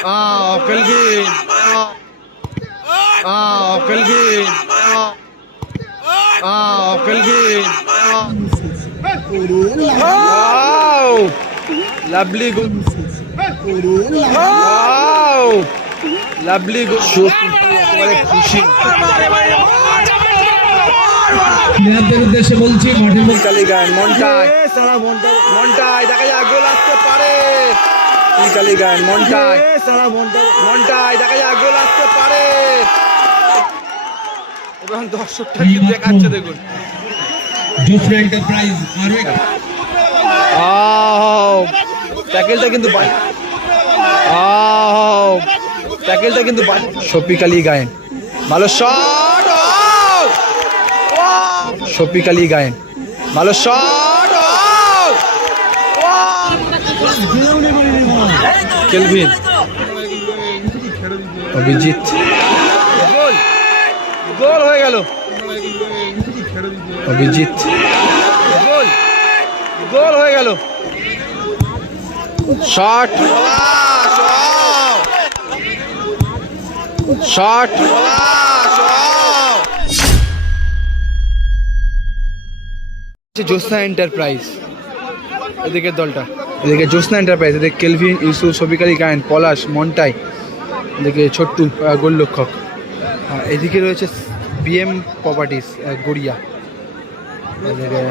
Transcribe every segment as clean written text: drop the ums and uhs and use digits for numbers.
Kelvin. Kelvin. Kelvin. Wow! Lovely goal. Wow! Lovely goal. একেবারে খুশি। প্লেয়ারদের উদ্দেশ্যে বলছি মাঠের মধ্যে কালীগান মন্টাই দেখা যায় গোল আসতে পারে। কালীগান মন্টাই দেখা যায় গোল আসতে পারে এবং দর্শকটা কি দেখাচ্ছে দেখুন। জোফরা এন্টারপ্রাইজ আরো এক ট্যাকেলটা কিন্তু শফিক আলী গায়েন ভালো শট। শফিক আলী গায়েন ভালো শট। কেলভিন অভিজিৎ গোল হয়ে গেল। অভিজিৎ গোল হয়ে গেল। শট জ্যোৎস্না এন্টারপ্রাইজ এদিকে দলটা, এদিকে জ্যোৎস্না এন্টারপ্রাইজ, এদিকে কেলভিন, ইউসুফ, শফিক আলী গায়েন, পলাশ, মন্টাই, এদিকে ছোট্টু গোলরক্ষক, এদিকে রয়েছে বিএম প্রপার্টিস গড়িয়া, এদিকে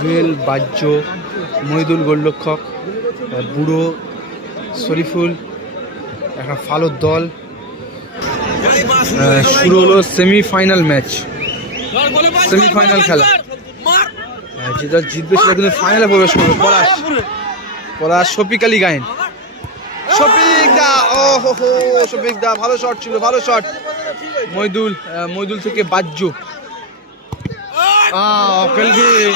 জুয়েল, বাহ্য, মহিদুল গোলরক্ষক, বুড়ো, শরীফুল, একটা ফালোর দল। শুরু হলো সেমিফাইনাল ম্যাচ, সেমিফাইনাল খেলা। যেটা জিতবে সেটা কিন্তু ফাইনালে প্রবেশ করবে। পলাশ, শফিক আলী গায়েন, শফিক দা ভালো শট ছিল, ভালো শট। মহিদুল থেকে বাহ্য, কেলভিন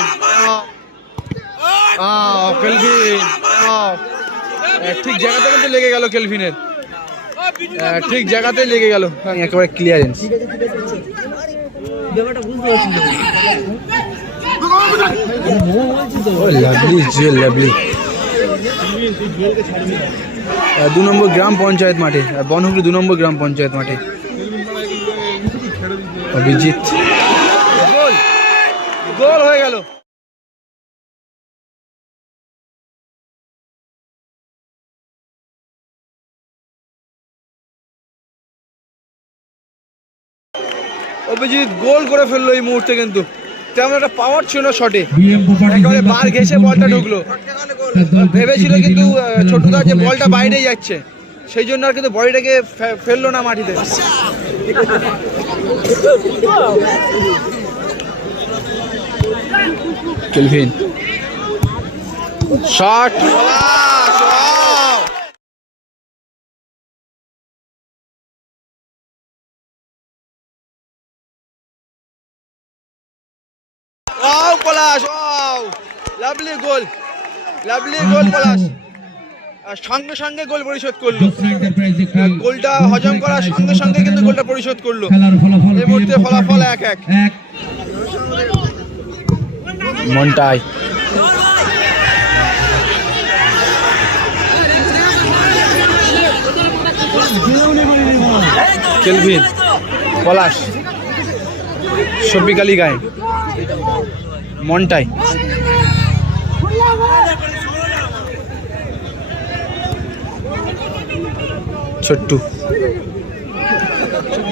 ঠিক জায়গাতে কিন্তু লেগে গেল। কেলভিনের ঠিক জায়গাতেই লেগে গেল, একেবারে ক্লিয়ারেন্স। লাভলি 2 নম্বর গ্রাম পঞ্চায়েত মাঠে, বনহুগলি 2 নম্বর গ্রাম পঞ্চায়েত মাঠে। অভিজিৎ গোল হয়ে গেল। অভিজিৎ গোল করে ফেললো এই মুহূর্তে, কিন্তু তেমন একটা পাওয়ার ছিল না শটে, একেবারে বার ঘেঁষে বলটা ঢুকলো। ভেবেছিল কিন্তু ছোটদা যে বলটা বাইরে যাচ্ছে, সেই জন্য আর কিন্তু বডিটাকে ফেললো না মাটিতে। কেলভিন শট, পলাশ, লাভলি গোল পলাশ, সঙ্গে সঙ্গে গোল পরিশোধ করলো। গোলটা হজম করার সঙ্গে সঙ্গে কিন্তু গোলটা পরিশোধ করলো। এই মুহূর্তে ফলাফল 1-1। মন্টাই কেলভিন, পলাশ, শফিক আলী গায়েন, মন্টাই,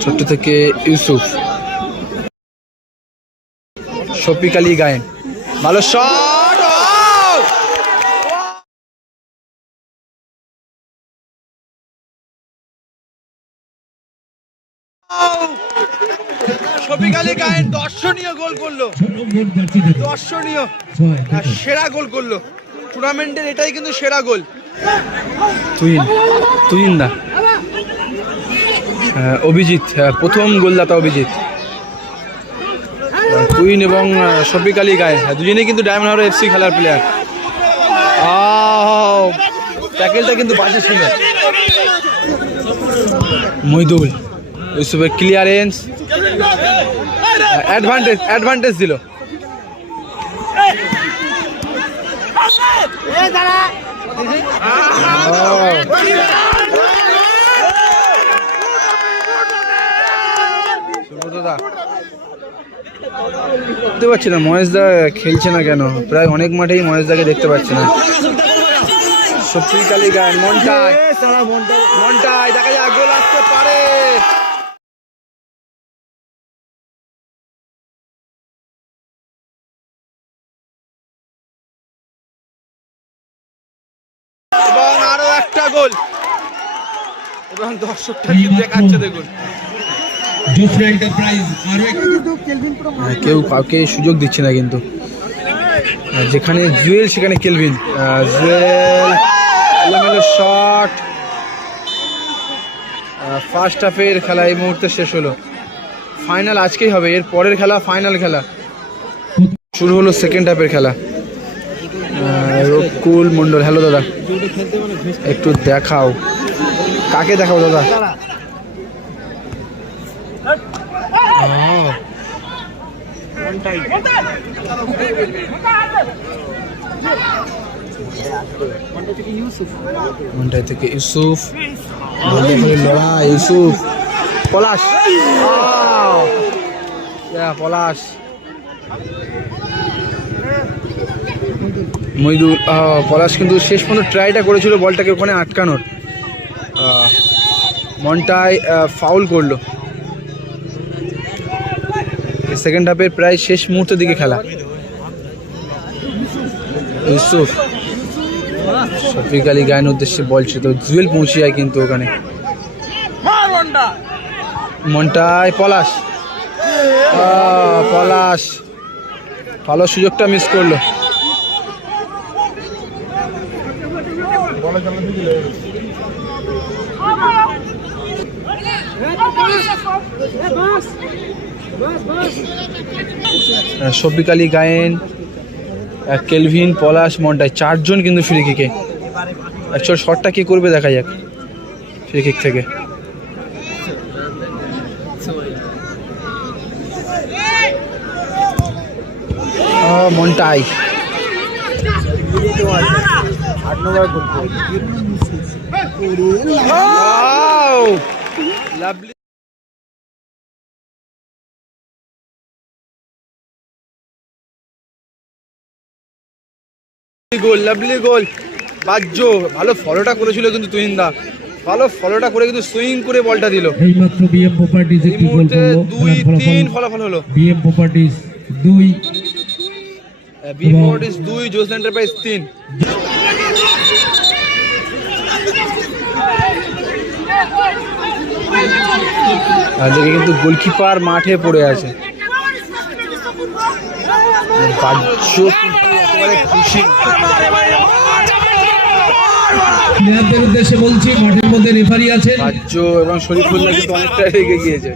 ছোট্টু থেকে ইউসুফ, শফিক আলী গায়েন ভালো শট। শফিক আলী গায়েন দর্শনীয় গোল করলো, দর্শনীয় সেরা গোল করলো টুর্নামেন্টের, এটাই কিন্তু সেরা গোল। তুই না অভিজিৎ, প্রথম গোলদাতা অভিজিৎ, তুইন এবং শফিক আলী গায়েন দুজনেই কিন্তু ডায়মন্ড হারবার এফসি খেলার প্লেয়ার। ট্যাকেলটা কিন্তু বাজে ছিল। মহিদুল, ইউসুফের ক্লিয়ারেন্স, অ্যাডভান্টেজ দিল। খেলা। দেখতে পাচ্ছি না মহেশদা খেলছে না কেন, প্রায় অনেক মাঠেই মহেশদাকে দেখতে পাচ্ছি না। শক্তিশালী গান মন্টাই দেখা যায় গোল আসতে পারে। এবং আরো একটা গোল এবং দর্শকটা কি দেখাচ্ছে দেখুন। জোসরা এন্টারপ্রাইজ আরো একটি কেউ কাউকে সুযোগ দিচ্ছে না কিন্তু, যেখানে জুয়েল সেখানে কেলভিন। জুয়েল এলোমেলো শট। ফার্স্ট হাফের খেলা এই মুহূর্তে শেষ হলো। ফাইনাল আজকেই হবে, এর পরের খেলা ফাইনাল খেলা শুরু হলো। সেকেন্ড হাফের খেলা। রকুল মন্ডল, হ্যালো দাদা, একটু দেখাও, কাকে দেখাও দাদা? মন্টাই থেকে ইউসুফ, লড়াই ইউসুফ, পলাশ, পলাশ, মইদুল। পলাশ কিন্তু শেষ পর্যন্ত ট্রাইটা করেছিল বলটাকে ওখানে আটকানোর। মন্টাই ফাউল করলো। সেকেন্ড হাফের প্রায় শেষ মুহূর্তের দিকে খেলা। ইউসুফ শফিক আলী গায়ের উদ্দেশ্যে বলছে, তো জুয়েল পৌঁছে যায় কিন্তু ওখানে। মন্টাই, পলাশ, পলাশ ভালো সুযোগটা মিস করলো। শফিক আলী গায়েন, কেলভিন, পলাশ, মন্টাই চারজন কিন্তু ফ্রি কিকে। অ্যাকচুয়াল শটটা কি করবে দেখা যাক ফ্রি কিক থেকে। মন্টাই 8 নম্বর গোল। লাভলি গোল, লাভলি গোল। বাজ্য ভালো ফলোটা করেছিল কিন্তু তুহিনদা, ভালো ফলোটা করে কিন্তু সুইং করে বলটা দিল। এইমাত্র বিএম প্রপার্টিজ একটি গোল করলো। 2-3 ফলাফল হলো। বিএম প্রপার্টিজ 2, বিএম প্রপার্টিজ 2, জোসরা এন্টারপ্রাইজ 3। আজকে কিন্তু গোলকিপার মাঠে পড়ে আছে। বাজ্য কিন্তু একেবারে খুশি। প্লেয়ারদের উদ্দেশ্যে বলছি, মাঠের মধ্যে রেফারি আছেন। বাজ্য এবং শরীফুল্লাহ কিন্তু অনেকটা এগিয়ে গিয়েছে।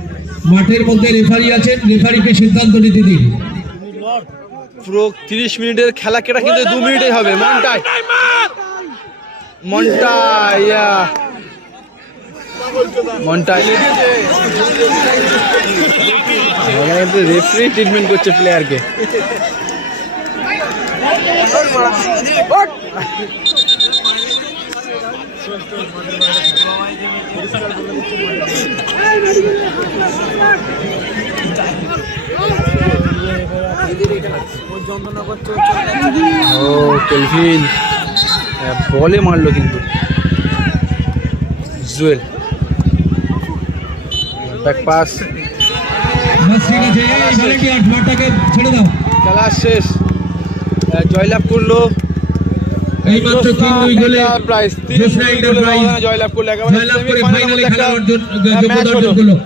মাঠের মধ্যে রেফারি আছেন, রেফারিকে সিদ্ধান্ত নিতে দিন। পুরো 30 মিনিটের খেলা কেটা কিন্তু 2 মিনিটেই হবে। মন্টাই, মন্টাই, মন্টাই কিন্তু রেফারি ট্রিটমেন্ট করছে প্লেয়ারকে। ও কেলভিন বলে মারলো কিন্তু। জুয়েল ব্যাক পাস, খেলা শেষ। জয়লাভ করলো এইমাত্র 3-2 গোলে প্রাইস জোসরা এন্টারপ্রাইজ জয়লাভ করলো। একেবারে জয়লাভ করে সেমিফাইনালের ফাইনালে মধ্যে খেলা একটা অর্জন ম্যাচ যোগ্যতা হলো। অর্জন করলো।